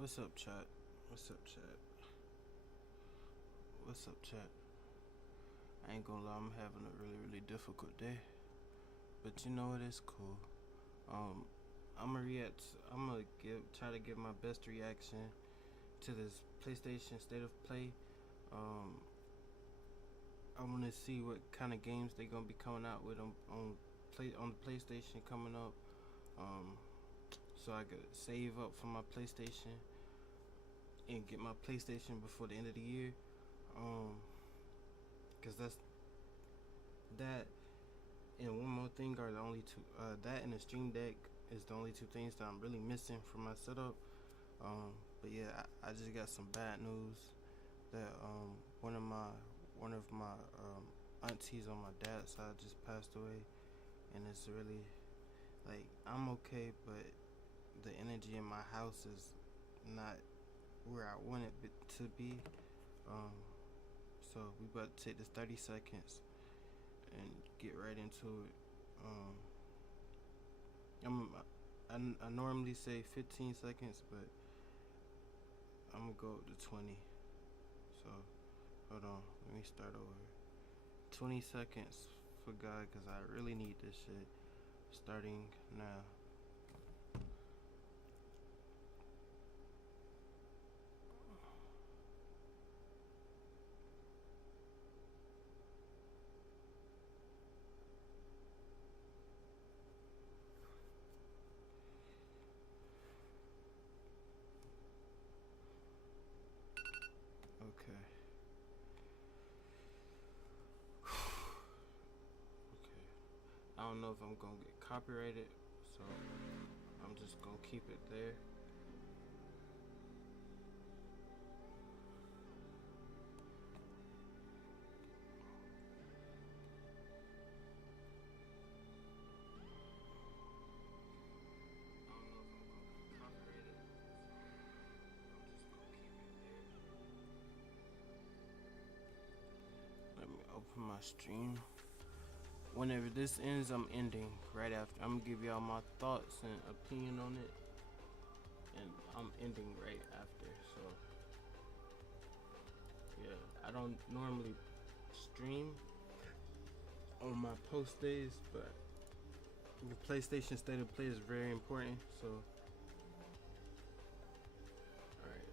What's up, chat? What's up, chat? What's up, chat? I ain't gonna lie, I'm having a really difficult day, but you know what? It's cool. Um, I'm gonna react. I'm gonna try to give my best reaction to this PlayStation State of Play. Um, I want to see what kind of games they gonna be coming out with on the PlayStation coming up. Um, so I could save up for my PlayStation and get my PlayStation before the end of the year. Cause that's that and one more thing are the only two. That and the Stream Deck is the only two things that I'm really missing from my setup. But yeah, I just got some bad news that one of my aunties on my dad's side just passed away, and it's really like I'm okay, but the energy in my house is not where I want it to be. Um, so we about to take this 30 seconds and get right into it. I normally say 15 seconds, but I'm gonna go up to 20. So hold on, let me start over. 20 seconds for God, cause I really need this shit. Starting now. Okay. Okay. I don't know if I'm gonna get copyrighted, so I'm just gonna keep it there. Let me open my stream. Whenever this ends, I'm ending right after. I'm gonna give y'all my thoughts and opinion on it, and I'm ending right after. So yeah, I don't normally stream on my post days, but the PlayStation State of Play is very important. So alright,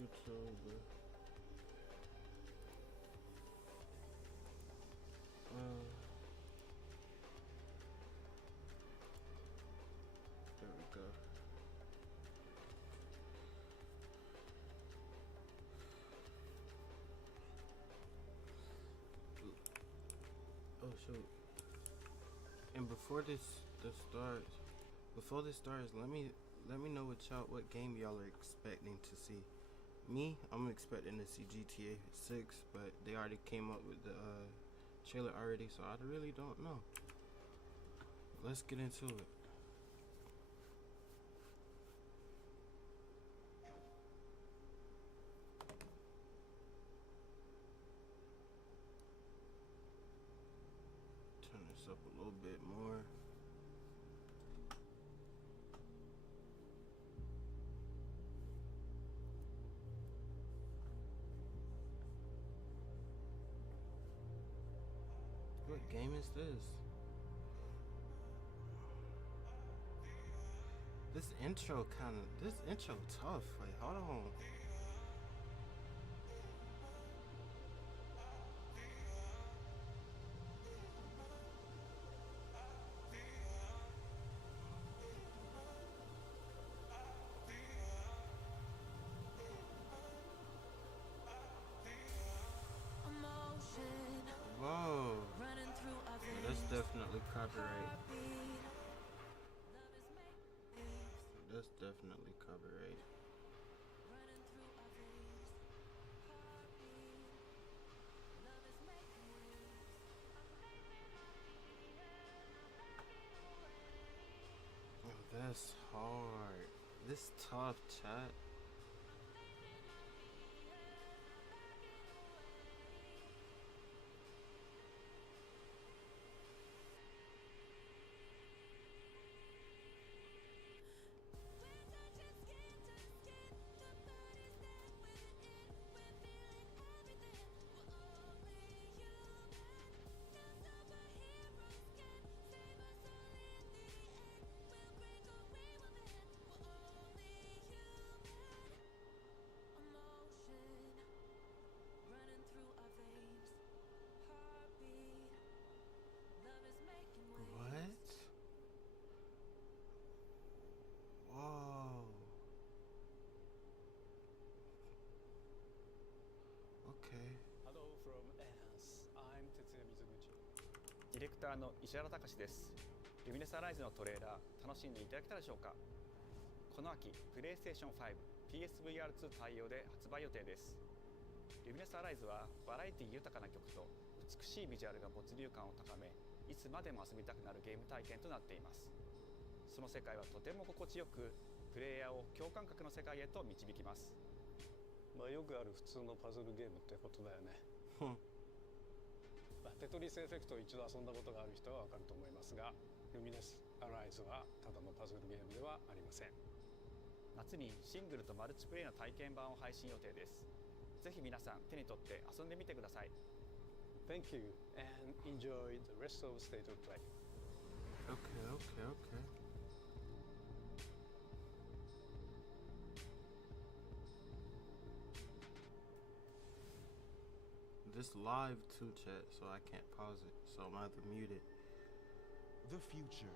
YouTube. There we go. Oh shoot! And before this starts, let me know what game y'all are expecting to see. Me, I'm expecting to see GTA 6, but they already came up with the trailer already, so I really don't know. Let's get into it. Turn this up a little bit more. What game is this? This intro tough. Like, hold on. Whoa. That's definitely copyright. That's definitely copyright. Oh, that's hard. This tough, chat. ディレクターの石原隆です。ルミネスアライズのトレーラー楽しんでいただけたでしょうか。この秋、プレイステーション5、PSVR2 対応で発売予定です。ルミネスアライズはバラエティ豊かな曲と美しいビジュアルが没入感を高め、いつまでも遊びたくなるゲーム体験となっています。その世界はとても心地よく、プレイヤーを共感覚の世界へと導きます。よくある普通のパズルゲームってことだよね。テトリスエフェクトを一度遊んだことがある人はわかると思いますが、ルミネスアライズはただのパズルゲームではありません。夏にシングルとマルチプレイの体験版を配信予定です。ぜひ皆さん手に取って遊んでみてください。 Thank you and enjoy the rest of State of Play. Okay. This live too, chat, so I can't pause it, so I'm gonna have to mute it. The future.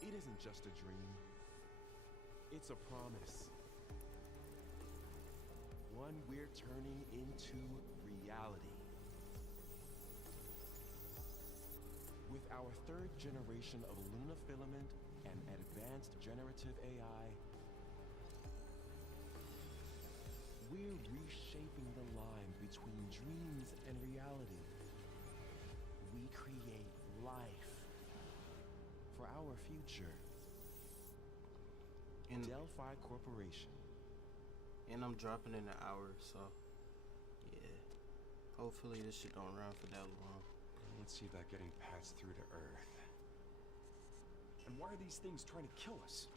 It isn't just a dream. It's a promise. One we're turning into reality. With our third generation of Luna filament and advanced generative AI, we're reshaping the line between dreams and reality. We create life for our future. And Delphi Corporation. And I'm dropping in an hour, so yeah. Hopefully this shit don't run for that long. Let's see about getting passed through to Earth. And why are these things trying to kill us?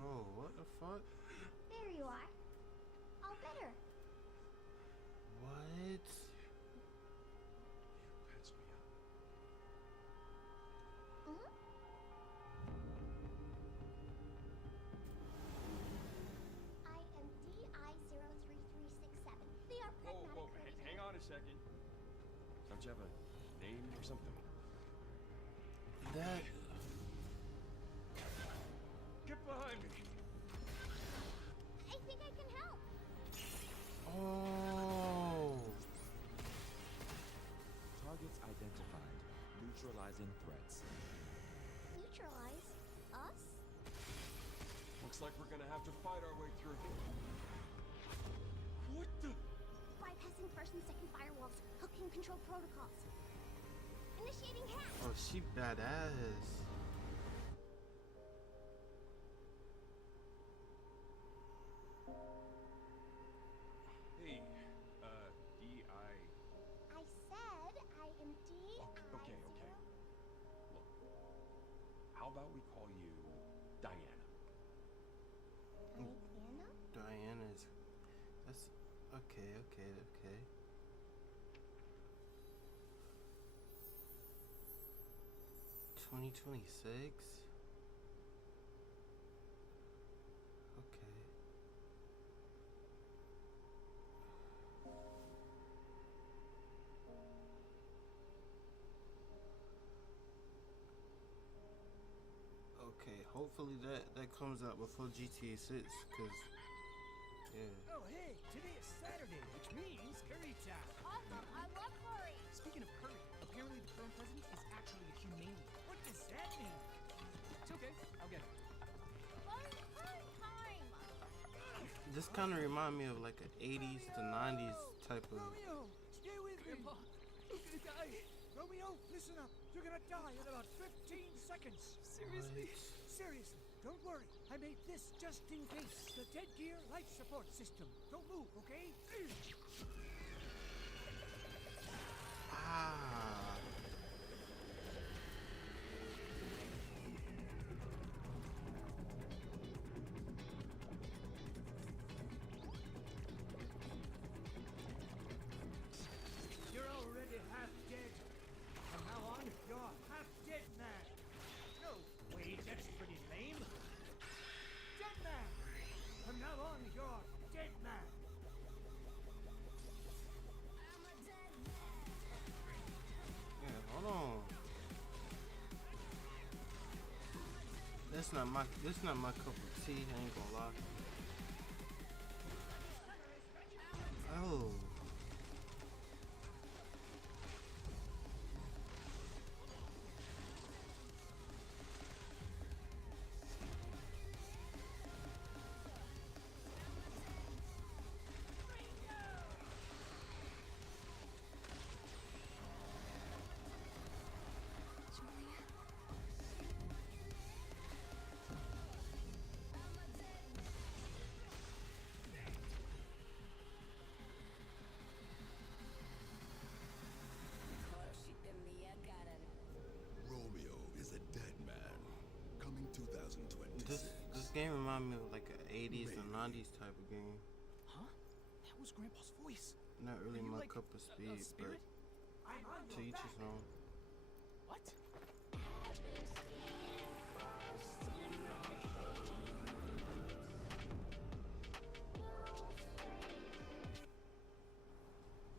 Oh, what the fuck? There you are. All better. What? Patch me up. Mm-hmm. I am DI-03367. They are pragmatic. Hang on a second. Don't you have a name or something? That... Get behind me! I think I can help. Oh! Targets identified. Neutralizing threats. Neutralize us? Looks like we're gonna have to fight our way through. What the? Bypassing first and second firewalls. Hooking control protocols. Initiating hack. Oh, she badass. Hey, D.I. I said I am DI. Okay. Look, how about we call you Diana? Diana? Diana's... That's... Okay. 2026? Okay. Okay, hopefully that comes out before GTA 6, cause yeah. Oh, hey, today is Saturday, which means curry time. Awesome, I love curry. Speaking of curry, apparently the current president is actually a humane. What does that mean? It's okay, I'll get it. Curry time. This kind of remind me of like an 80s to 90s type of... Romeo, stay with me. Grandpa, you're gonna die. Romeo, listen up. You're gonna die in about 15 seconds. Seriously? Seriously, don't worry. I made this just in case. The Dead Gear life support system. Don't move, okay? Ah. You're already half dead. From now on, you're half dead man. No, wait, that's pretty lame. Dead man. From now on, you're dead man. Yeah, hold on. This not my cup of tea, I ain't gonna lie. Oh. Julia. Romeo is a dead man. Coming 2026. This game remind me of like an 80s or 90s type of game. Huh? That was Grandpa's voice. Not really Are you my like cup of a speed, but spirit? to each his own. What?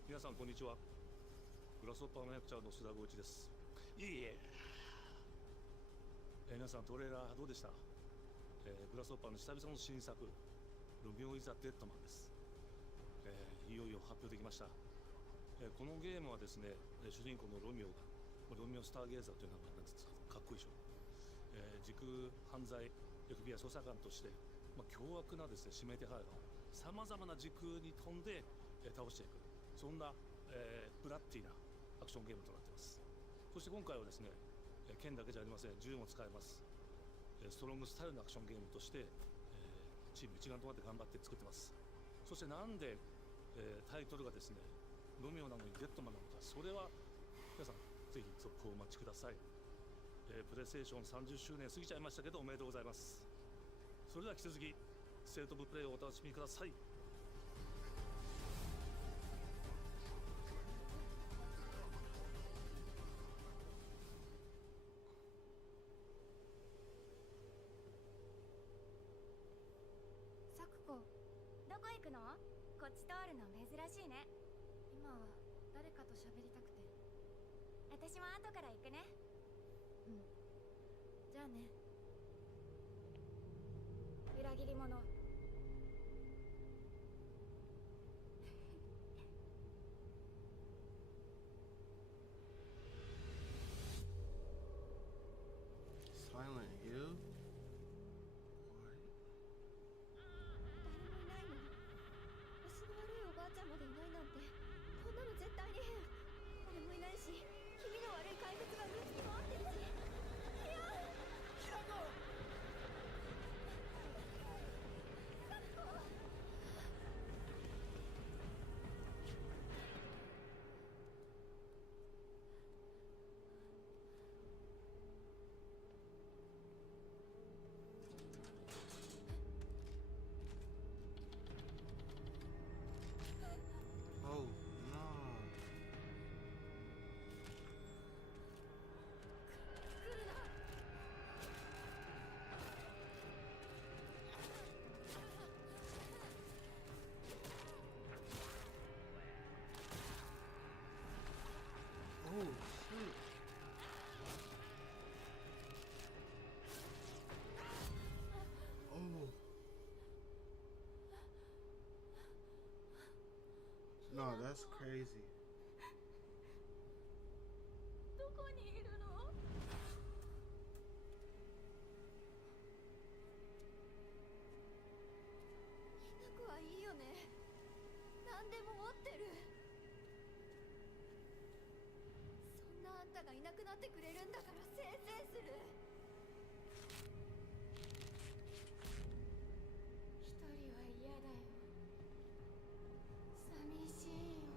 皆さんこんにちは。グラスホッパーの役者の須田剛一です。いえいえ。皆さんトレーラーどうでした？グラスホッパーの久々の新作ロミオ・イザ・デッドマンです。いよいよ発表できました。このゲームはですね、主人公のロミオがロミオ・スターゲーザーという名前なんですかっこいいでしょ。時空犯罪 FBI 捜査官として、凶悪なですね指名手配犯をさまざまな時空に飛んで、倒していく、そんな、ブラッティなアクションゲームとなっています。そして今回はですね、剣だけじゃありません、銃も使えます。ストロングスタイルのアクションゲームとして、チーム一丸となって頑張って作ってます。そしてなんで、タイトルがですねロミオなのにデッドマンなのか、それは皆さんぜひ続報をお待ちください。プレイステーション30周年過ぎちゃいましたけどおめでとうございます。それでは引き続きステートオブプレイをお楽しみください。サクコ、どこ行くの？こっち通るの珍しいね。今は誰かと喋りたくて。私も後から行くね。うん。じゃあね。裏切り者。Silent Hill? What? 誰もいないの？足の悪いおばあちゃんまでいないなんて、こんなの絶対に変。誰もいないし、気味の悪い怪物がうろつき回ってるし。いやキラコ！Oh no. Oh shit. Oh. No, that's crazy. どこにいるの？ひな子はいいよね。何でも持ってる。そんなあんたがいなくなってくれるんだからせいせいする。一人は嫌だよ。寂しいよ。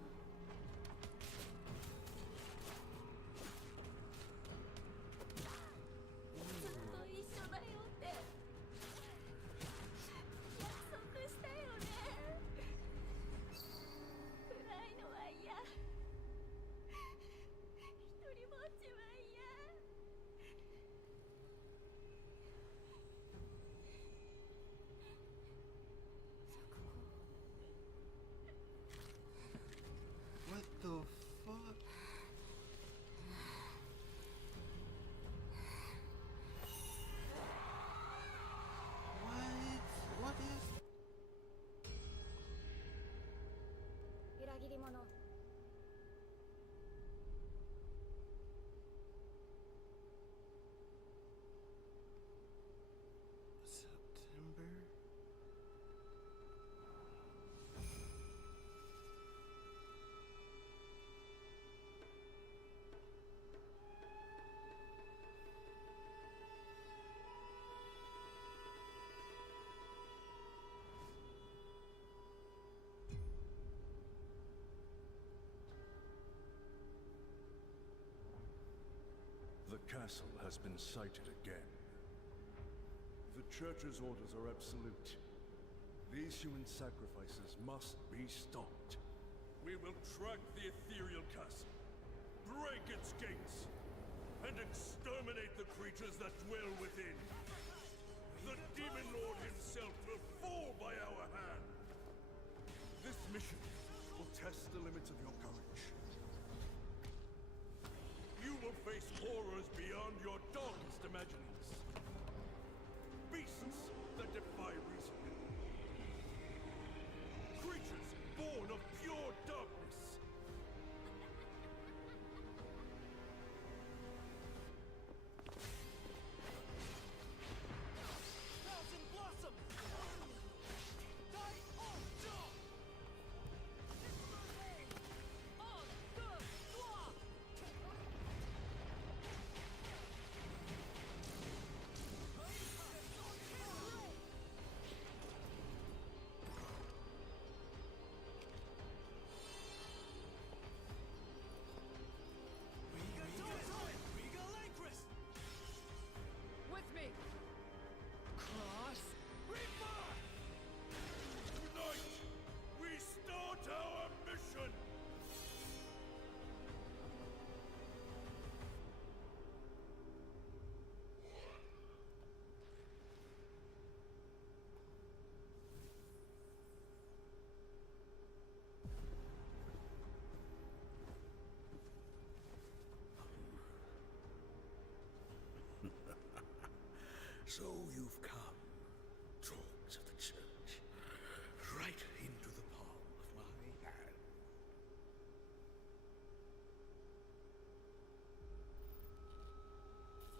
ずっと一緒だよって約束したよね。暗いのは嫌。一人ぼっちは嫌。り物。September. The castle has been sighted again. The Church's orders are absolute. These human sacrifices must be stopped. We will track the ethereal castle, break its gates, and exterminate the creatures that dwell within. The Demon Lord himself will fall by our hand. This mission will test the limits of your courage. You will face horrors beyond your darkest imaginings. Beasts that defy reason. Creatures born of pure darkness. Thousand Blossom! Die on top! On the block! With me! Cross! Reaper! Tonight, we start our mission! So you've come, dogs of the Church, right into the palm of my hand.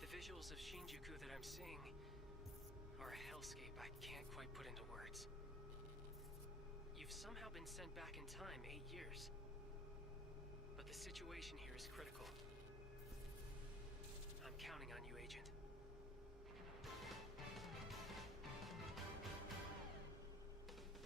The visuals of Shinjuku that I'm seeing are a hellscape I can't quite put into words. You've somehow been sent back in time 8 years. But the situation here is critical. I'm counting on you, Agent.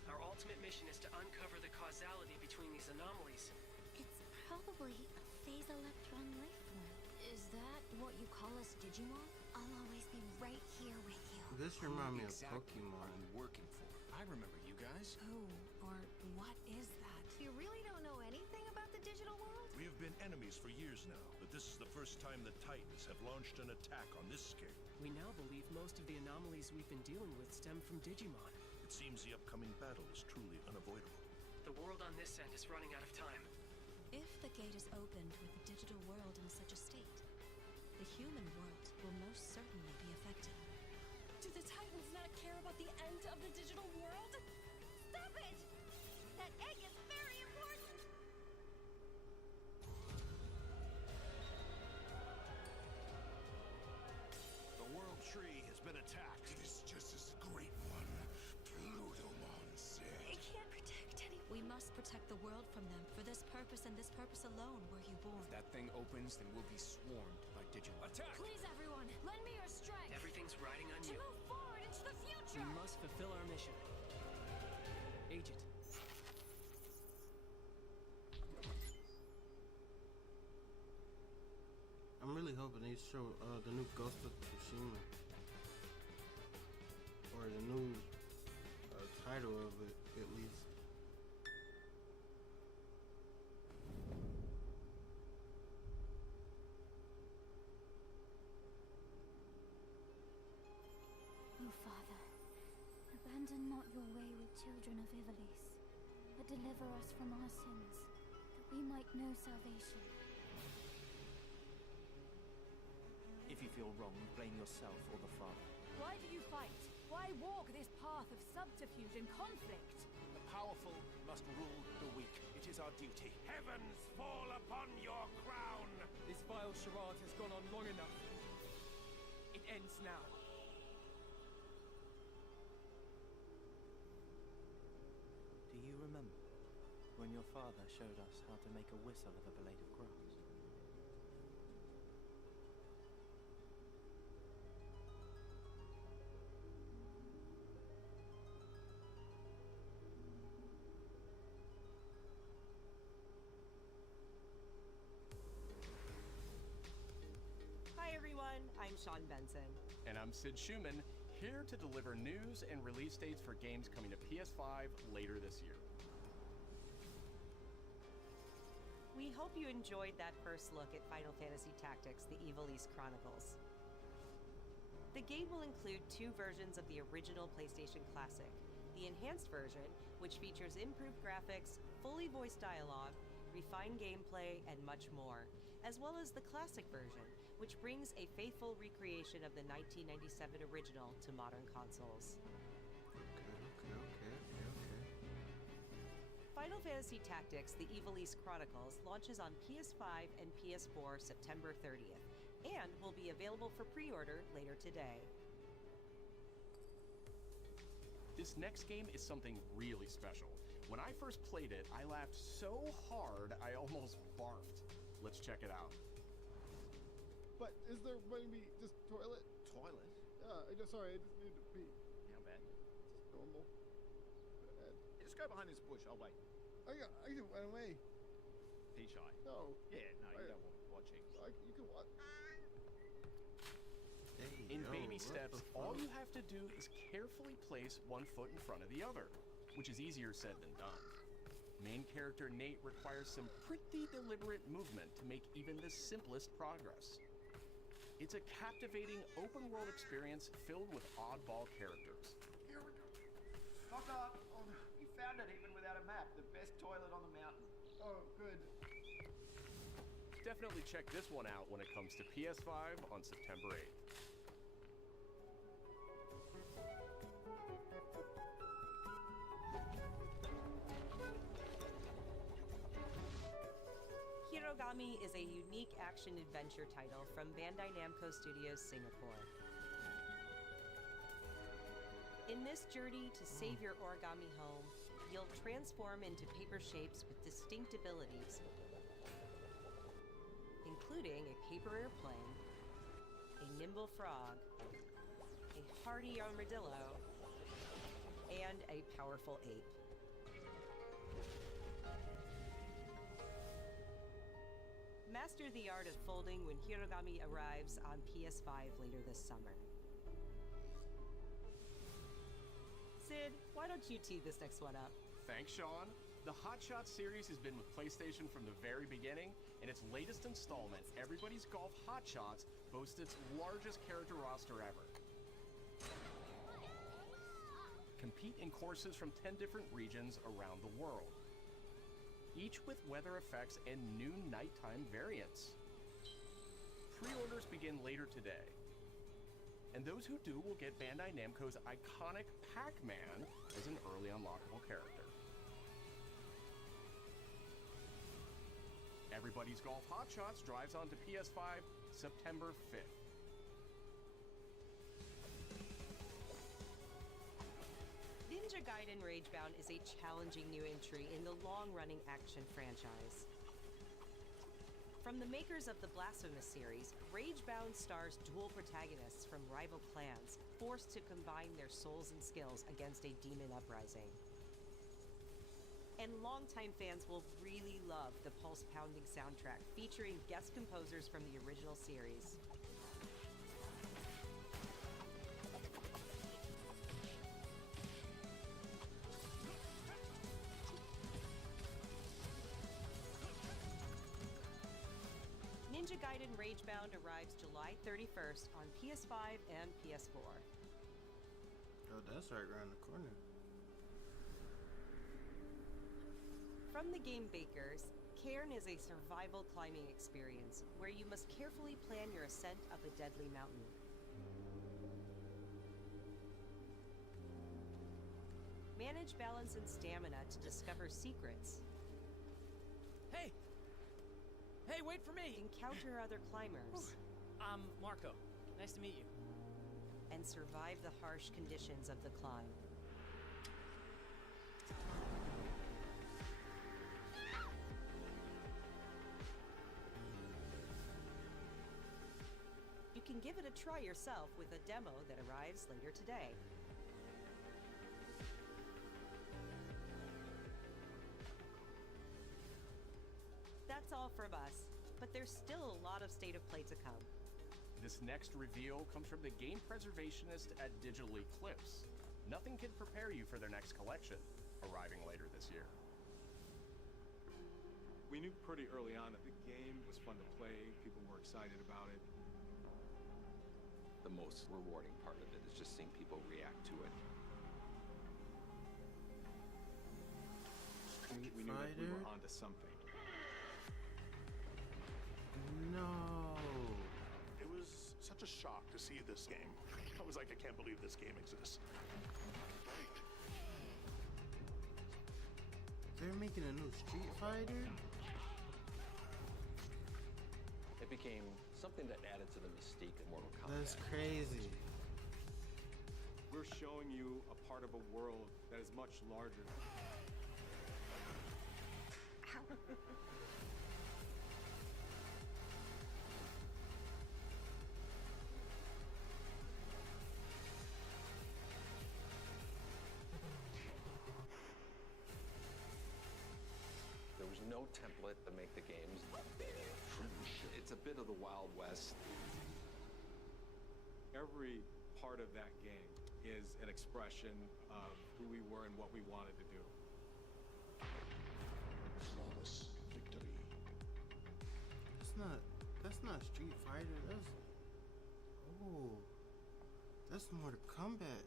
Our ultimate mission is to uncover the causality between these anomalies. It's probably a phase electron life form. Is that what you call us Digimon? I'll always be right here with you. This reminds me of Exactly Pokemon. are you working for? I remember you guys. Who or what is that? You really don't know anything about the digital world? We have been enemies for years now, but this is the first time the Titans have launched an attack on this scale. We now believe most of the anomalies we've been dealing with stem from Digimon. It seems the upcoming battle is truly unavoidable. The world on this end is running out of time. If the gate is opened with the digital world in such a state, the human world will most certainly be affected. Do the Titans not care about the end of the digital world? Stop it! That egg is very important! The World Tree has been attacked. It is just as great one, Plutomon said. It can't protect any. We must protect the world from them. For this purpose and this purpose alone were you born. If that thing opens, then we'll be swarmed by Digimon. Attack! Please, everyone, lend me your strength Everything's riding on to you. move forward into the future! We must fulfill our mission. Agent. I'm really hoping they show the new Ghost of Tsushima, or the new title of it at least. Oh, Father, abandon not your wayward children of Ivalice, but deliver us from our sins, that we might know salvation. If you feel wrong, blame yourself or the Father. Why do you fight? Why walk this path of subterfuge and conflict? The powerful must rule the weak. It is our duty. Heavens fall upon your crown! This vile charade has gone on long enough. It ends now. Do you remember when your father showed us how to make a whistle of a blade of grass? Hi everyone, I'm Sean Benson. And I'm Sid Schumann, here to deliver news and release dates for games coming to PS5 later this year. We hope you enjoyed that first look at Final Fantasy Tactics: The Evil East Chronicles. The game will include 2 versions of the original PlayStation Classic. The enhanced version, which features improved graphics, fully voiced dialogue, refined gameplay, and much more, as well as the classic version, which brings a faithful recreation of the 1997 original to modern consoles. Okay. Final Fantasy Tactics: The Evil East Chronicles launches on PS5 and PS4 September 30th, and will be available for pre-order later today. This next game is something really special. When I first played it, I laughed so hard I almost barfed. Let's check it out. But is there maybe just toilet? Toilet? Sorry, I just need to pee. How bad? Just normal. Bad. Just go behind this bush, I'll wait. I can run away. Pee shy. No. Yeah, no, you don't want watching. You can watch. In baby steps, all you have to do is carefully place one foot in front of the other, which is easier said than done. Main character Nate requires some pretty deliberate movement to make even the simplest progress. It's a captivating open-world experience filled with oddball characters. Here we go. Knock. Oh, you found it even without a map. The best toilet on the mountain. Oh, good. Definitely check this one out when it comes to PS5 on September 8th. Hirogami is a unique action-adventure title from Bandai Namco Studios Singapore. In this journey to save your origami home, you'll transform into paper shapes with distinct abilities, including a paper airplane, a nimble frog, a hardy armadillo, and a powerful ape. Master the art of folding when Hirogami arrives on PS5 later this summer. Sid, why don't you tee this next one up? Thanks, Sean. The Hot Shots series has been with PlayStation from the very beginning, and its latest installment, Everybody's Golf Hot Shots, boasts its largest character roster ever. Compete in courses from 10 different regions around the world, each with weather effects and new nighttime variants. Pre-orders begin later today, and those who do will get Bandai Namco's iconic Pac-Man as an early unlockable character. Everybody's Golf Hot Shots drives onto PS5 September 5th. Ninja Gaiden Ragebound is a challenging new entry in the long-running action franchise. From the makers of the Blasphemous series, Ragebound stars dual protagonists from rival clans, forced to combine their souls and skills against a demon uprising. And longtime fans will really love the pulse-pounding soundtrack featuring guest composers from the original series. Ninja Gaiden Ragebound arrives July 31st on PS5 and PS4. Oh, that's right around the corner. From the game makers, Cairn is a survival climbing experience where you must carefully plan your ascent up a deadly mountain. Manage balance and stamina to discover secrets. Hey! Hey, wait for me! Encounter other climbers. I'm Marco. Nice to meet you. And survive the harsh conditions of the climb. You can give it a try yourself with a demo that arrives later today. That's all from us, but there's still a lot of State of Play to come. This next reveal comes from the game preservationist at Digital Eclipse. Nothing can prepare you for their next collection, arriving later this year. We knew pretty early on that the game was fun to play, people were excited about it. The most rewarding part of it is just seeing people react to it. We knew that we were onto something. No. It was such a shock to see this game. I was like, I can't believe this game exists. They're making a new Street Fighter? It became something that added to the mystique of Mortal Kombat. That's crazy. We're showing you a part of a world that is much larger. There was no template to make the games. It's a bit of the Wild West. Every part of that game is an expression of who we were and what we wanted to do. Flawless victory. That's not Street Fighter, that's Mortal Kombat.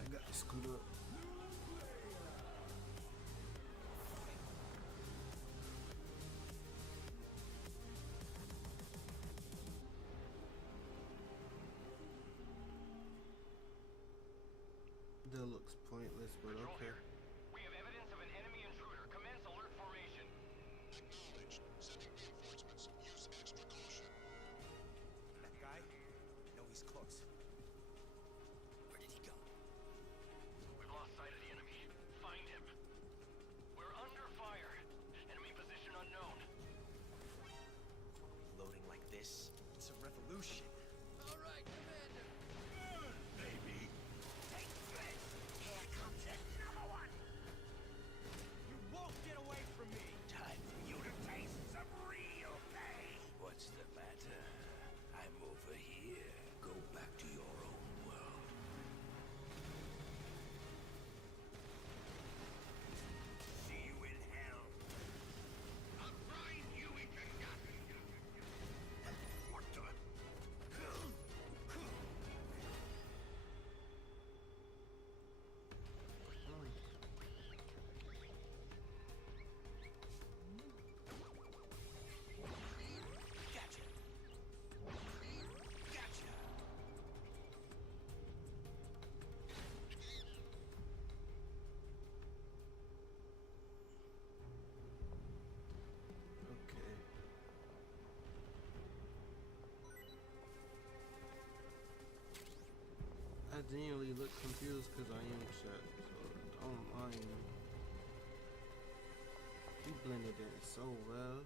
I got to scoot up. That looks pointless, but okay. We have evidence of an enemy intruder. Commence alert formation. Acknowledged. Sending reinforcements. Use extra caution. That guy? No, he's close. Where did he go? We've lost sight of the enemy. Find him. We're under fire. Enemy position unknown. Loading like this? It's a revolution. All right, Commander. Baby. Take this. Here comes another one. You won't get away from me. Time for you to taste some real pain. What's the matter? I'm over here. Go back to your own world. See you in hell. I'll find you in the What the? Gotcha. Gotcha. Okay. I genuinely look confused because I am shut, so don't mind me. He blended in so well.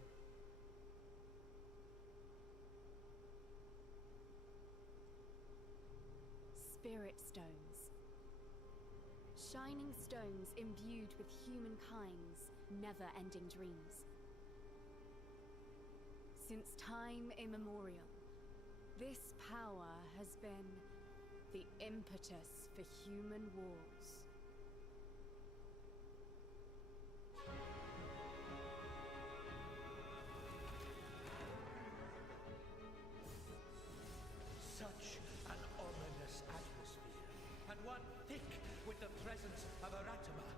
Spirit stones. Shining stones imbued with humankind's never-ending dreams. Since time immemorial, this power has been the impetus for human wars. Such an ominous atmosphere, and one thick with the presence of Aratama.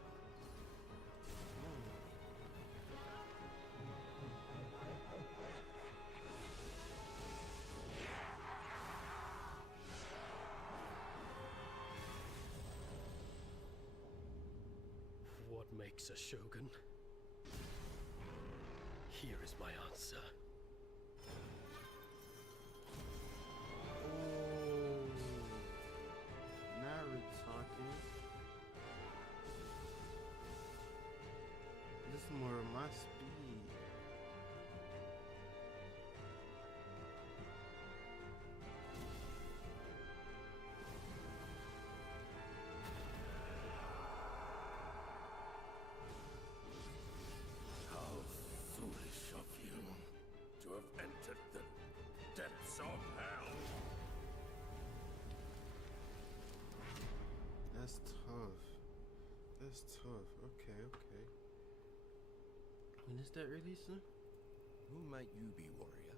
What makes a shogun? Here is my answer. Talking. This is more of my speed. How foolish of you to have entered the depths of hell. That's tough. That's tough. Okay, okay. When is that releasing? Who might you be, warrior?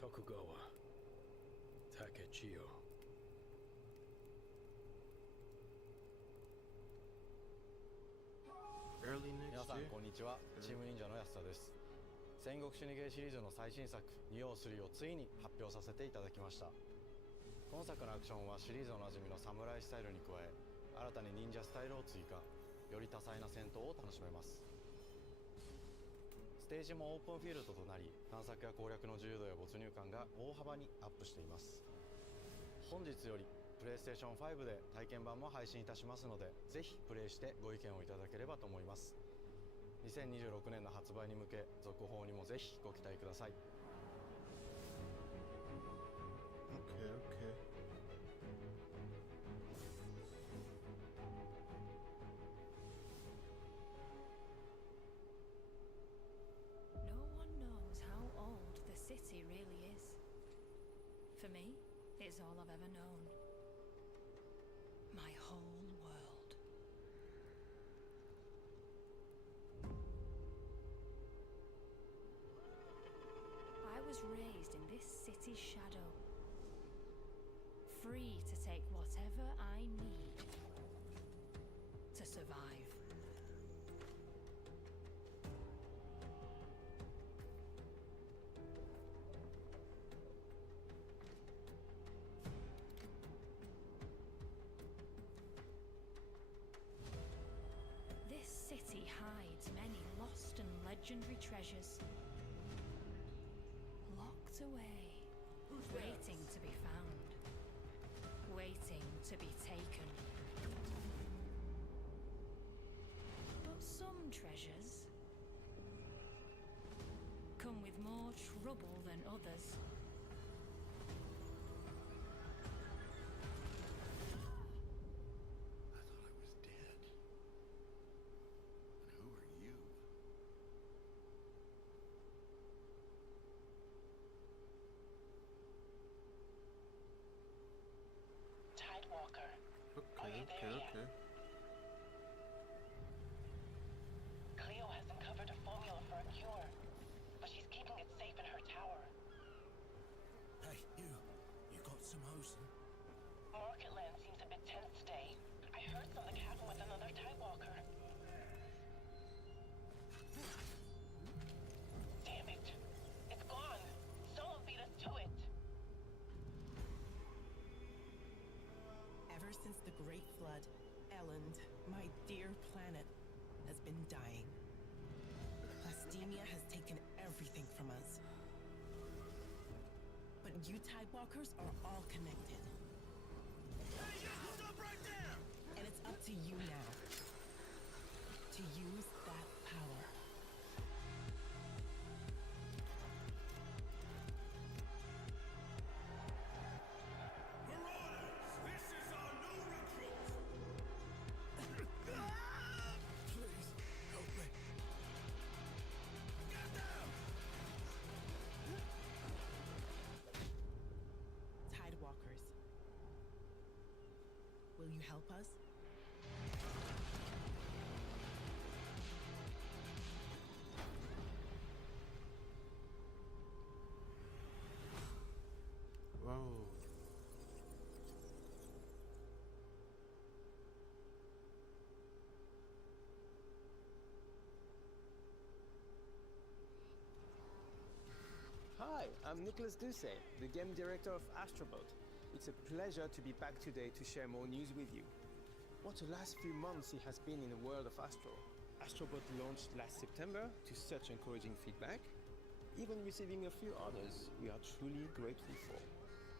Tokugawa Takechio. Early next 皆さん year? こんにちは、チーム忍者の安田です。戦国死にゲーシリーズの最新作2王3をついに発表させていただきました。今作のアクションはシリーズおなじみの侍スタイルに加え、新たに忍者スタイルを追加、より多彩な戦闘を楽しめます。ステージもオープンフィールドとなり、探索や攻略の自由度や没入感が大幅にアップしています。本日よりプレイステーション5で体験版も配信いたしますので、ぜひプレイしてご意見をいただければと思います。2026年の発売に向け、続報にもぜひご期待ください。Okay, okay. No one knows how old the city really is. For me, it's all I've ever known. My whole world. I was raised in this city's shadow. Free to take whatever I need to survive. This city hides many lost and legendary treasures. Locked away, waiting to be found. Waiting to be taken. But some treasures come with more trouble than others. I thought I was dead. And who are you? Tidewalker. Are Okay, you there okay, yet? okay. Cleo has uncovered a formula for a cure, but she's keeping it safe in her tower. Hey, you got some hosing? Marketland seems a bit tense today. I heard something happen with another Tidewalker. Damn it. It's gone. Someone beat us to it. Ever since the Great Flood, Elend, my dear planet, has been dying. Plastemia has taken everything from us. But you Tidewalkers are all connected. Hey, you stop right there! And it's up to you now to use that power. Marauders, this is our new recruit! Please, help me. Get them! Tidewalkers. Will you help us? Whoa. Hi, I'm Nicholas Doucet, the game director of Astrobot. It's a pleasure to be back today to share more news with you. What the last few months it has been in the world of Astro. Astrobot launched last September to such encouraging feedback, even receiving a few orders we are truly grateful for.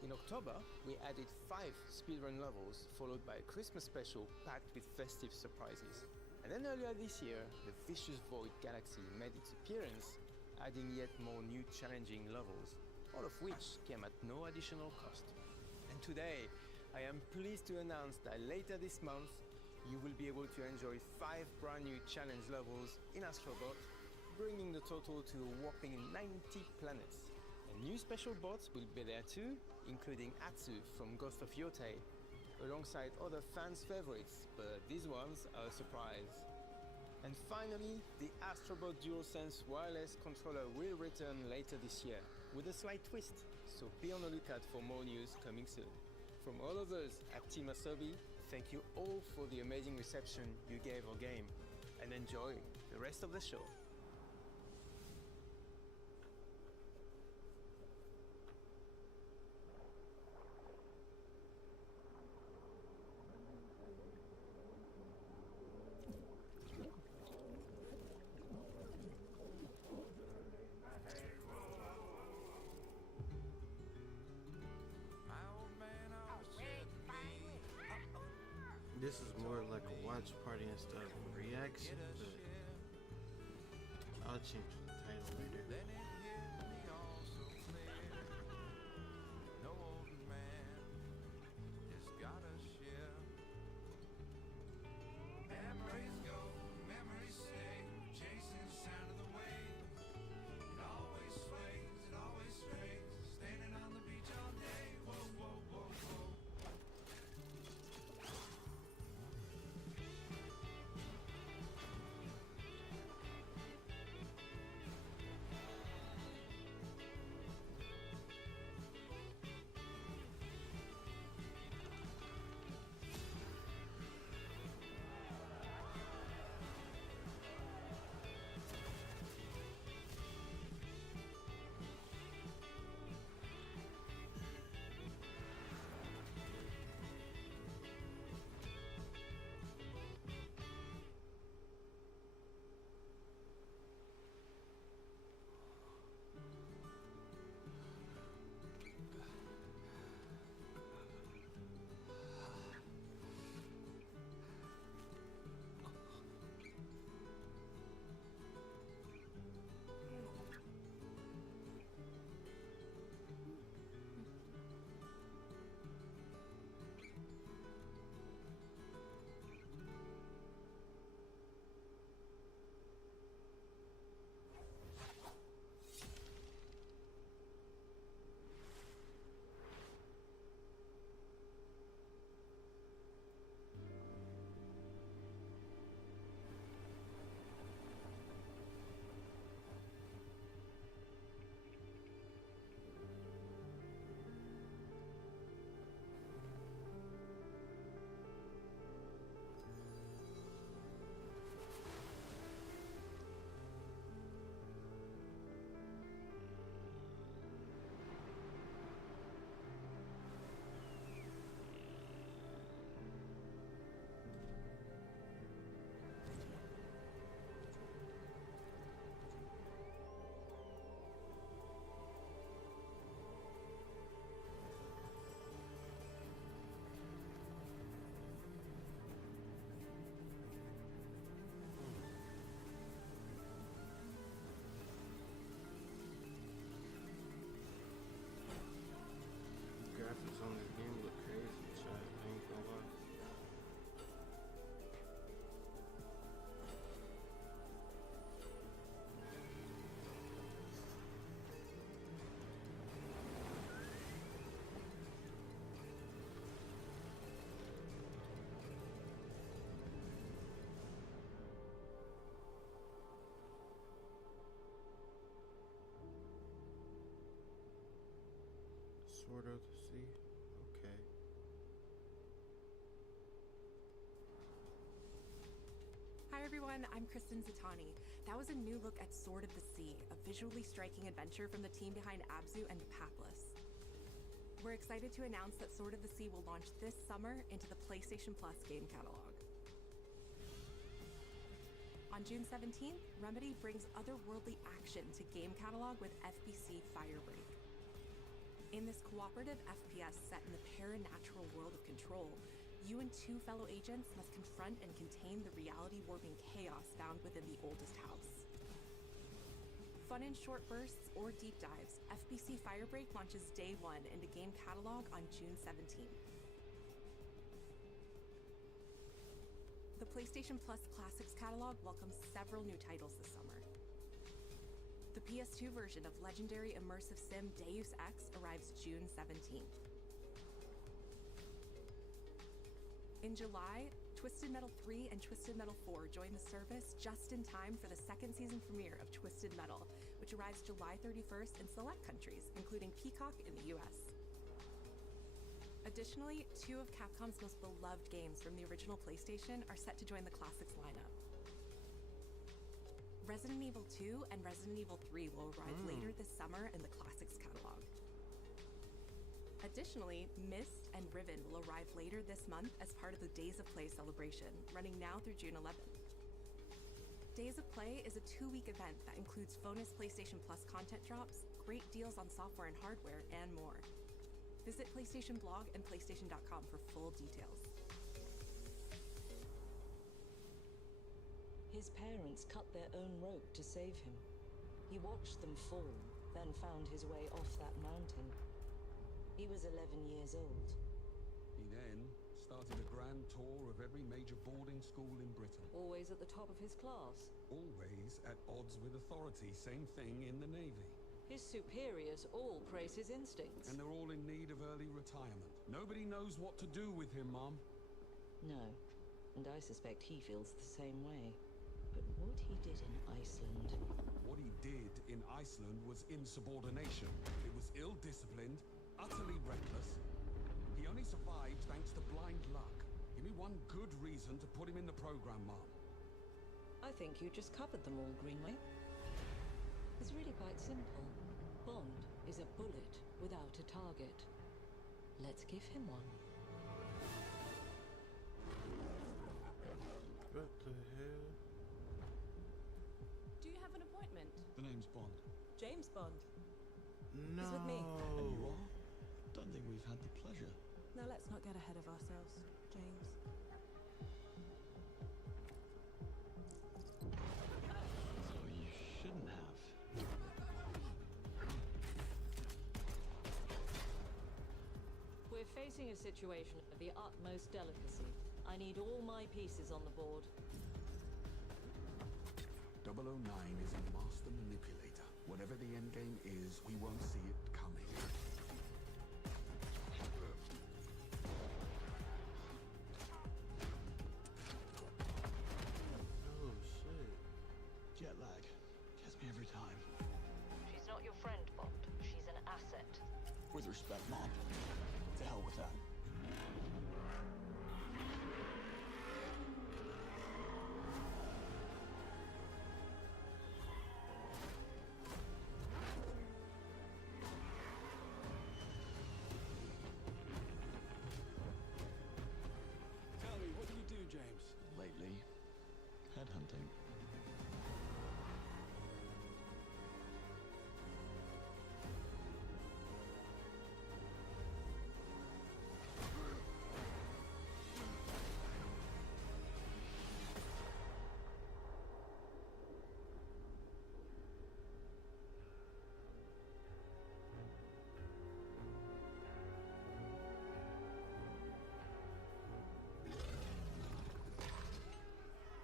In October, we added 5 speedrun levels, followed by a Christmas special packed with festive surprises. And then earlier this year, the Vicious Void Galaxy made its appearance, adding yet more new challenging levels, all of which came at no additional cost. And today, I am pleased to announce that later this month, you will be able to enjoy 5 brand new challenge levels in Astrobot, bringing the total to a whopping 90 planets. And new special bots will be there too, including Atsu from Ghost of Yotei, alongside other fans' favorites, but these ones are a surprise. And finally, the Astrobot DualSense wireless controller will return later this year, with a slight twist, so be on the lookout for more news coming soon. From all of us at Team Asobi, thank you all for the amazing reception you gave our game, and enjoy the rest of the show. This is more like a watch party instead of a reaction, but I'll change the title later. Graphics on this game look crazy, child. I ain't gonna lie. Sword of the Sea. Okay. Hi everyone, I'm Kristen Zatani. That was a new look at Sword of the Sea, a visually striking adventure from the team behind Abzu and Pathless. We're excited to announce that Sword of the Sea will launch this summer into the PlayStation Plus game catalog. On June 17th, Remedy brings otherworldly action to game catalog with FBC Firebreak. In this cooperative FPS set in the paranatural world of Control, you and two fellow agents must confront and contain the reality-warping chaos found within the oldest house. Fun in short bursts or deep dives, FBC Firebreak launches Day 1 into game catalog on June 17th. The PlayStation Plus Classics catalog welcomes several new titles this summer. The PS2 version of legendary immersive sim Deus Ex arrives June 17th. In July, Twisted Metal 3 and Twisted Metal 4 join the service just in time for the second season premiere of Twisted Metal, which arrives July 31st in select countries, including Peacock in the US. Additionally, two of Capcom's most beloved games from the original PlayStation are set to join the Classics lineup. Resident Evil 2 and Resident Evil 3 will arrive later this summer in the Classics catalog. Additionally, Myst and Riven will arrive later this month as part of the Days of Play celebration, running now through June 11th. Days of Play is a 2-week event that includes bonus PlayStation Plus content drops, great deals on software and hardware, and more. Visit PlayStation Blog and PlayStation.com for full details. His parents cut their own rope to save him. He watched them fall, then found his way off that mountain. He was 11 years old. He then started a grand tour of every major boarding school in Britain. Always at the top of his class. Always at odds with authority, same thing in the Navy. His superiors all praise his instincts. And they're all in need of early retirement. Nobody knows what to do with him, Mom. No, and I suspect he feels the same way. But what he did in Iceland... What he did in Iceland was insubordination. It was ill-disciplined, utterly reckless. He only survived thanks to blind luck. Give me one good reason to put him in the program, Mom. I think you just covered them all, Greenway. It's really quite simple. Bond is a bullet without a target. Let's give him one. What the hell? Do you have an appointment? The name's Bond. James Bond. No. He's with me. And you are? Don't think we've had the pleasure. Now let's not get ahead of ourselves, James. So you shouldn't have. We're facing a situation of the utmost delicacy. I need all my pieces on the board. 009 is a master manipulator. Whatever the endgame is, we won't see it coming. Oh, shit. Jet lag. Gets me every time. She's not your friend, Bond. She's an asset. With respect, Mom. To hell with that. Tell me, what do you do, James? Lately, headhunting.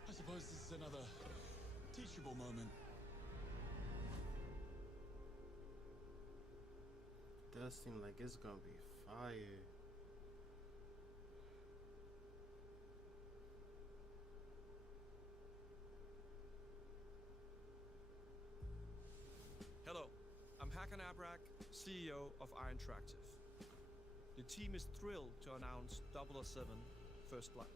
I suppose this is another teachable moment. Does seem like it's gonna be fire. Hello, I'm Hakan Abrak, CEO of Iron Interactive. The team is thrilled to announce 007 First Blood.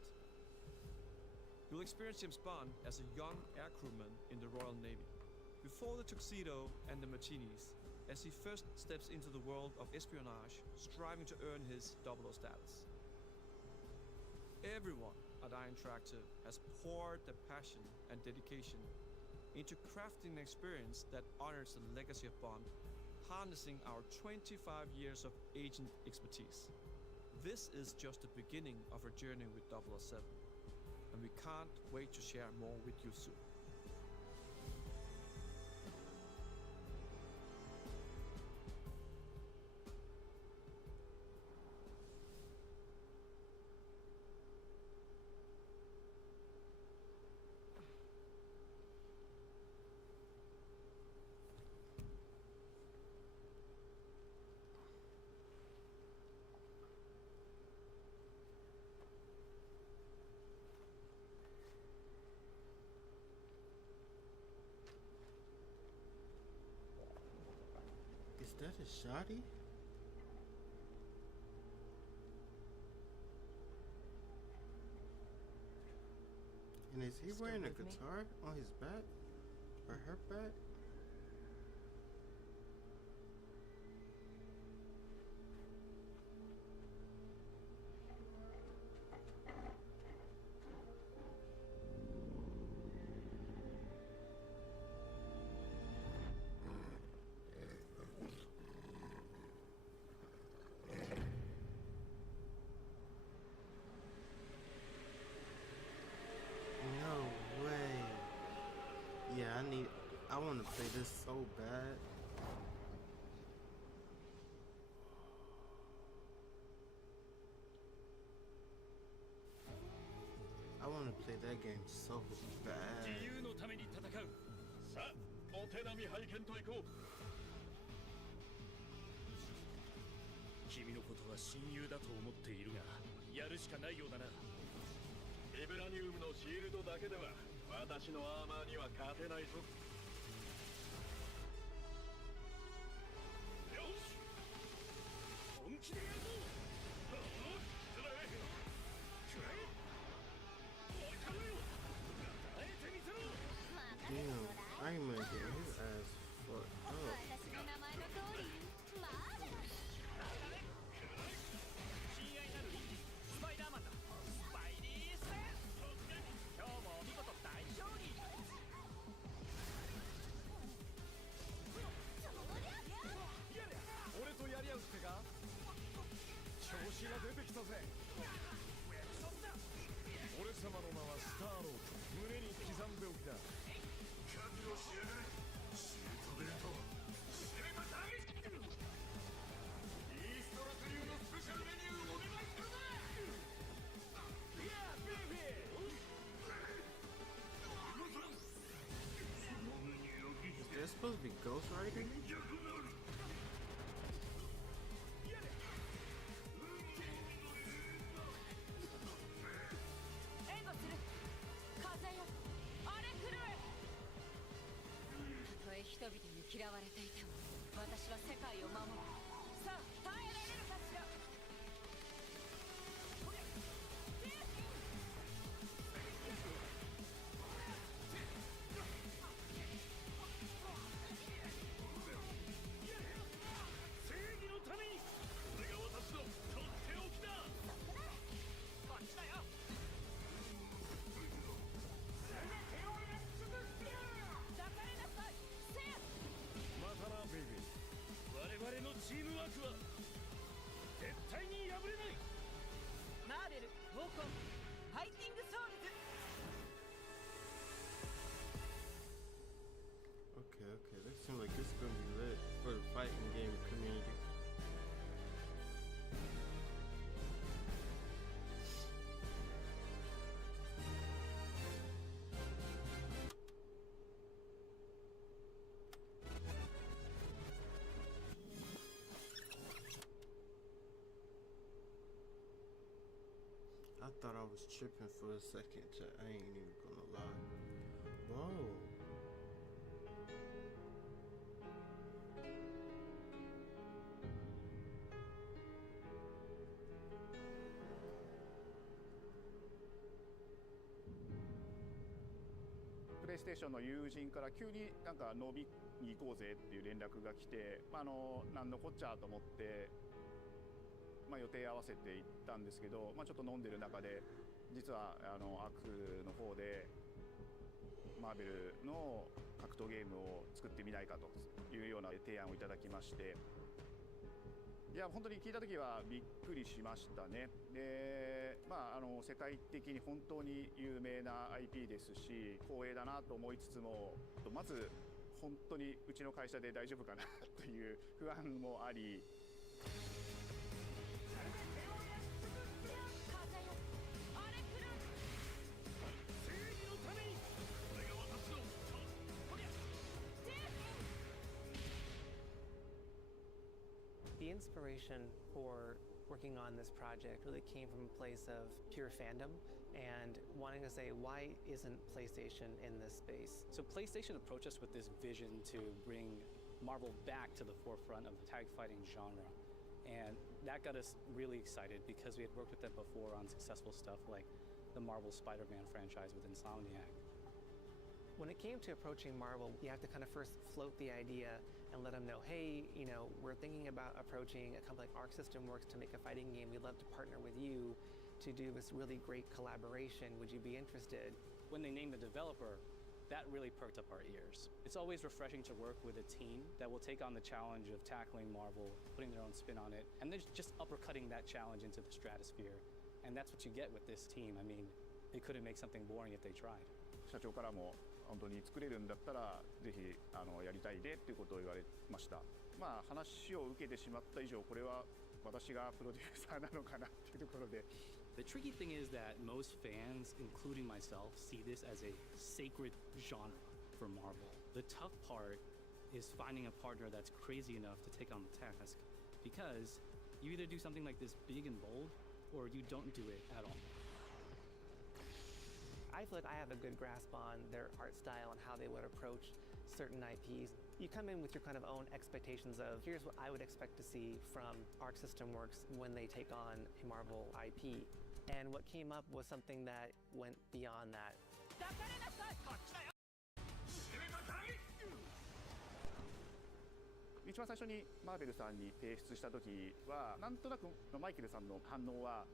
You'll experience James Bond as a young air crewman in the Royal Navy, before the tuxedo and the martinis, as he first steps into the world of espionage, striving to earn his 00 status. Everyone at Iron Interactive has poured their passion and dedication into crafting an experience that honors the legacy of Bond, harnessing our 25 years of agent expertise. This is just the beginning of our journey with 007, and we can't wait to share more with you soon. Is that a shotty? And is he Still wearing a with me? guitar on his back? Or her back? No way. Yeah, I want to play this so bad. I want to play that game so bad. 自由のために戦う。さあ、お手並み拝見といこう。君のことは親友だと思っているが、やるしかないようだな。ビブラニウムのシールドだけでは私のアーマーには勝てないぞ。よし、本気でやるぞ。つらい。くらえ。わかるよ。耐えてみせろ。 Damn, Iron Man getting his ass fucked up. 私の名前の通りマーベラス。親愛なるインディスパイダーマンだ。スパイリーセンス。今日もお見事大勝利。俺とやり合うってか？調子が出てきたぜ。俺様の名はスターロード。胸に刻んでおきな。覚悟しやがれ。シュートベルト攻めたターゲット。イーストロク流のスペシャルメニューお願いするぜ。Is that supposed to be Ghost Rider? 援護する。風よ荒れ狂え。たとえ人々に嫌われていても私は世界を守る。さあ耐えられるかしら。正義のために。これが私のとっておきだ。こっちだよ。抱かれなさい。せや。またな、ベイビー。我々のチームワークは絶対に破れない。マーベルウォーコンファイティングソウルズ。 Okay, okay. That seems like this is gonna be lit for the fighting game community. I thought I was tripping for a second, chat. I ain't even gonna lie. Whoa. ステーションの友人から急になんか飲みに行こうぜっていう連絡が来て、なんのこっちゃと思って、予定合わせて行ったんですけど、ちょっと飲んでる中で実はアークの方でマーベルの格闘ゲームを作ってみないかというような提案をいただきまして、いや本当に聞いた時はびっくりしましたね。で、世界的に本当に有名な IP ですし光栄だなと思いつつも、まず本当にうちの会社で大丈夫かなという不安もあり。The inspiration for working on this project really came from a place of pure fandom and wanting to say, why isn't PlayStation in this space? So PlayStation approached us with this vision to bring Marvel back to the forefront of the tag fighting genre. And that got us really excited because we had worked with them before on successful stuff like the Marvel Spider-Man franchise with Insomniac. When it came to approaching Marvel, you have to kind of first float the idea and let them know, hey, we're thinking about approaching a company like Arc System Works to make a fighting game. We'd love to partner with you to do this really great collaboration. Would you be interested? When they named the developer, that really perked up our ears. It's always refreshing to work with a team that will take on the challenge of tackling Marvel, putting their own spin on it, and then just uppercutting that challenge into the stratosphere. And that's what you get with this team. I mean, they couldn't make something boring if they tried. 社長からも本当に作れるんだったらぜひやりたいでっていうことを言われました。話を受けてしまった以上、これは私がプロデューサーなのかなっていうところで。The tricky thing is that most fans, including myself, see this as a sacred genre for Marvel. The tough part is finding a partner that's crazy enough to take on the task, because you either do something like this big and bold, or you don't do it at all. I feel like I have a good grasp on their art style and how they would approach certain IPs. You come in with your kind of own expectations of, here's what I would expect to see from Arc System Works when they take on a Marvel IP. And what came up was something that went beyond that. 一番最初にマーベルさんに提出した時はなんとなくマイケルさんの反応は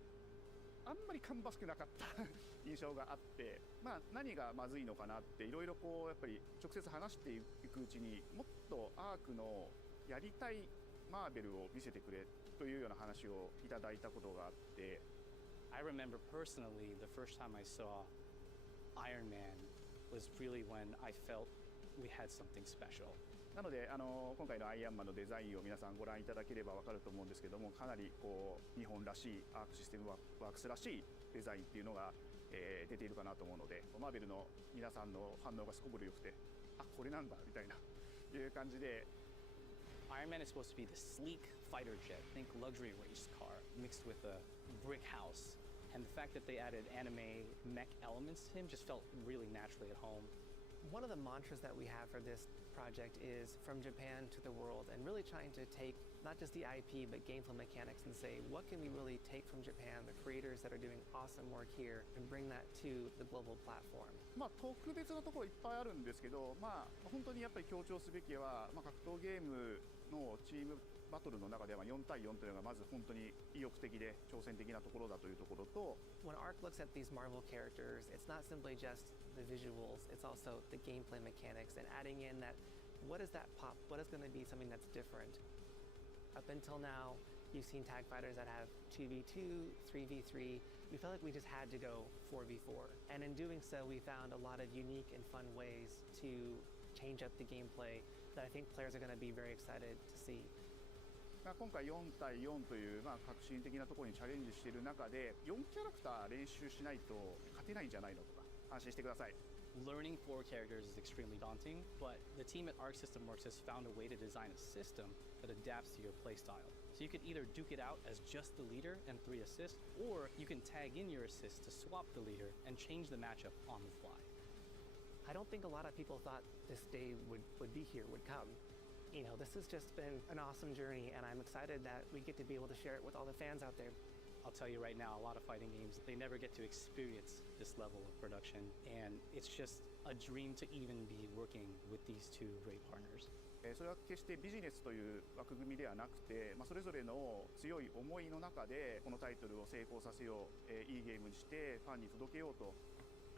あんまり芳しくなかった印象があって、何がまずいのかなっていろいろやっぱり直接話していくうちにもっとアークのやりたいマーベルを見せてくれというような話をいただいたことがあって。I remember personally the first time I saw Iron Man was really when I felt we had something special. なので今回のアイアンマンのデザインを皆さんご覧いただければ分かると思うんですけども、かなり日本らしいアークシステムワークスらしいデザインっていうのが、出ているかなと思うので、マーベルの皆さんの反応がすこぶる良くて、これなんだみたいないう感じで。Iron Man is supposed to be the sleek fighter jet, think luxury race car mixed with a brick house. And the fact that they added anime mech elements to him just felt really naturally at home. One of the mantras that we have for this project is from Japan to the world, and really trying to take not just the IP but gameplay mechanics and say, what can we really take from Japan, the creators that are doing awesome work here, and bring that to the global platform. 特別なところいっぱいあるんですけど、本当にやっぱり強調すべきは、格闘ゲームのチームバトルの中では4対4というのがまず本当に意欲的で挑戦的なところだというところと。When Arc looks at these Marvel characters, it's not simply just the visuals, it's also the gameplay mechanics and adding in that, what is that pop? What is going to be something that's different? Up until now, you've seen tag fighters that have 2v2, 3v3. We felt like we just had to go 4v4. And in doing so, we found a lot of unique and fun ways to change up the gameplay that I think players are going to be very excited to see. 今回4対4という革新的なところにチャレンジしている中で4キャラクター練習しないと勝てないんじゃないのとか安心してください。Learning 4 characters is extremely daunting, but the team at Arc System Works has found a way to design a system that adapts to your playstyle. So you can either duke it out as just the leader and 3 assists, or you can tag in your assists to swap the leader and change the matchup on the fly. I don't think a lot of people thought this day would be here, would come. This has just been an awesome journey, and I'm excited that we get to be able to share it with all the fans out there. I'll tell you right now, a lot of fighting games, they never get to experience this level of production, and it's just a dream to even be working with these two great partners. それは決してビジネスという枠組みではなくて、それぞれの強い思いの中でこのタイトルを成功させよう、いいゲームにしてファンに届けようと。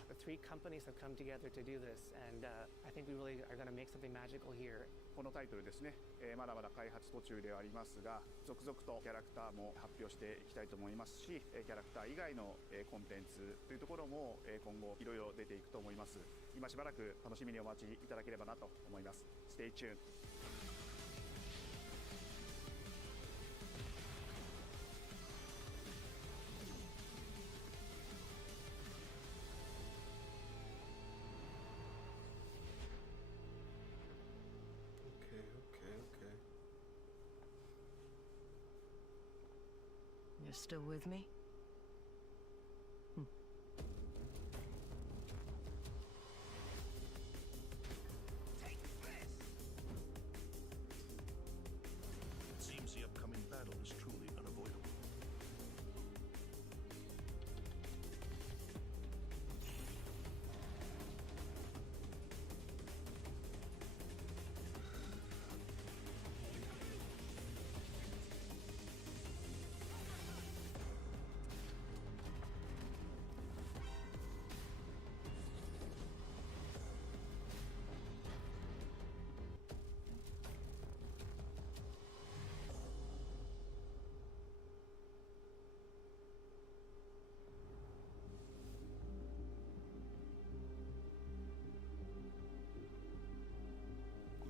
The three companies have come together to do this, and I think we really are going to make something magical here. このタイトルですね、まだまだ開発途中ではありますが、続々とキャラクターも発表していきたいと思いますし、キャラクター以外のコンテンツというところも今後いろいろ出ていくと思います。今しばらく楽しみにお待ちいただければなと思います。Stay tuned. You're still with me? It seems the upcoming battle is truly unavoidable.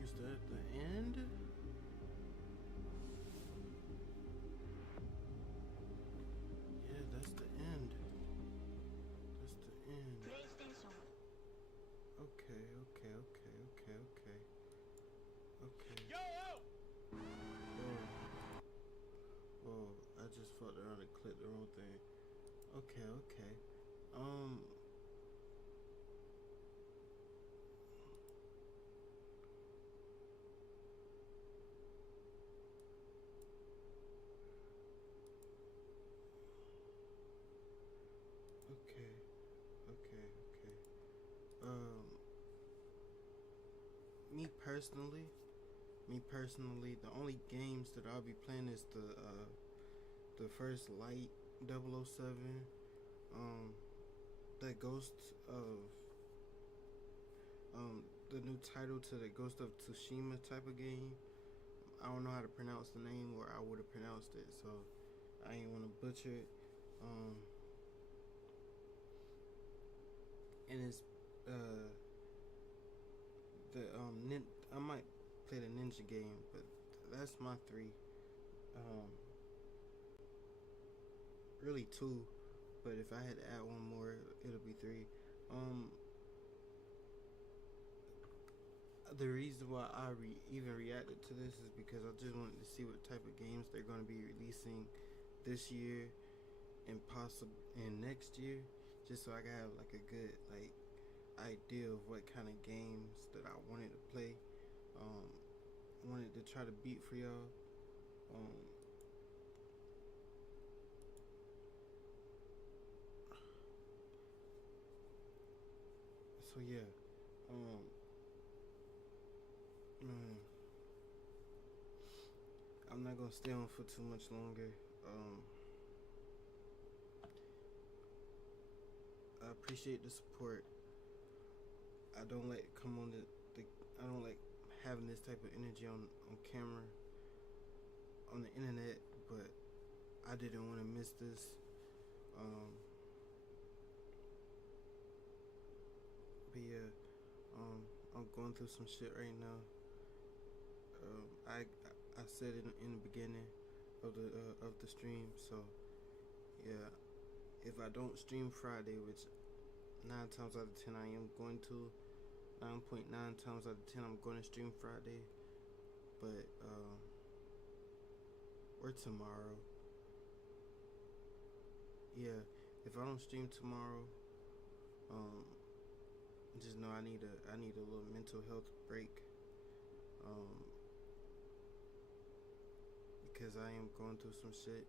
Is that the end? Yeah, that's the end. That's the end. PlayStation. Okay. Yo! Whoa, I just fucked around and clicked the wrong thing. Okay. Me personally, the only games that I'll be playing is the first Light 007, that Ghost of, the new title to the Ghost of Tsushima type of game. I don't know how to pronounce the name, or I would have pronounced it, so I ain't want to butcher it. And it's I might play the ninja game, but that's my three. Really two, but if I had to add one more, it'll be three. The reason why I even reacted to this is because I just wanted to see what type of games they're going to be releasing this year and next year, just so I can have like a good idea of what kind of games that I wanted to play. Wanted to try to beat for y'all. So yeah, I'm not gonna stay on for too much longer. I appreciate the support. I don't like I don't like having this type of energy on camera, on the internet, but I didn't want to miss this. But yeah, I'm going through some shit right now. I said it in the beginning of the stream, so yeah, if I don't stream Friday, which 9 times out of 10 I am going to, 9.9 times out of 10 I'm going to stream Friday, but or tomorrow. Yeah, if I don't stream tomorrow, just know I need a little mental health break, because I am going through some shit.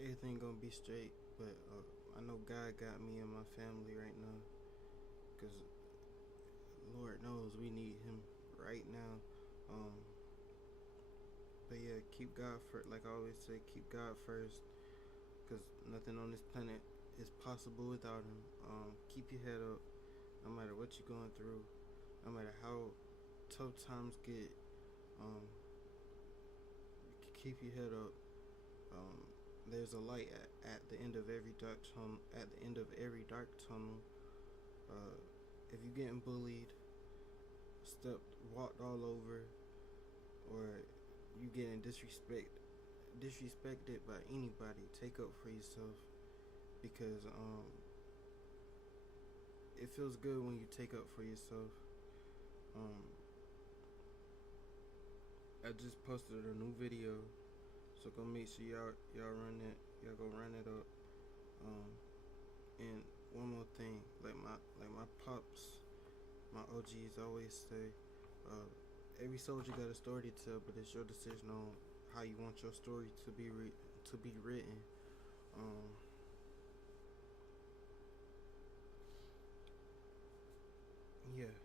everything gonna be straight. But I know God got me and my family right now, cause Lord knows we need Him right now. But yeah, keep God first. Like I always say, keep God first, cause nothing on this planet is possible without Him. Keep your head up, no matter what you're going through, no matter how tough times get. Keep your head up. There's a light at the end of every dark tunnel. If you're getting bullied, walked all over, or you getting disrespected by anybody, take up for yourself, because it feels good when you take up for yourself. I just posted a new video, so go make sure y'all go run it up. And one more thing, like my pops, my OGs always say, every soldier got a story to tell, but it's your decision on how you want your story to be written. Yeah.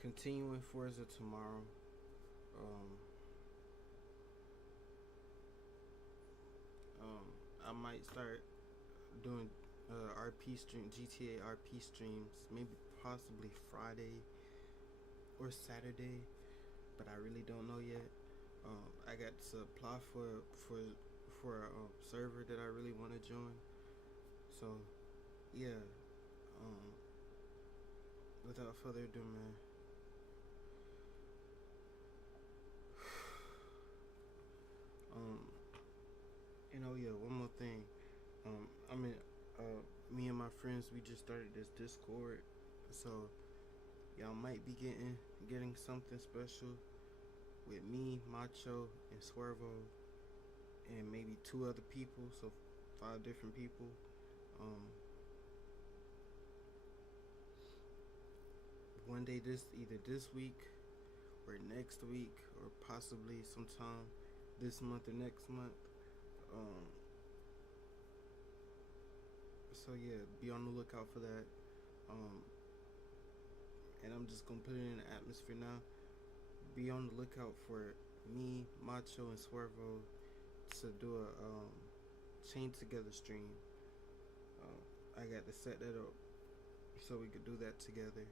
Continuing Forza tomorrow. I might start doing GTA RP streams, maybe possibly Friday or Saturday, but I really don't know yet. I got to apply for a server that I really want to join. So yeah, without further ado, man. One more thing. Me and my friends, we just started this Discord, so y'all might be getting something special with me, Macho, and Swervo, and maybe 2 other people, so 5 different people. One day, either this week or next week, or possibly sometime this month or next month. So yeah, be on the lookout for that. And I'm just gonna put it in the atmosphere now. Be on the lookout for me, Macho, and Swervo to do a chain together stream. I got to set that up so we could do that together.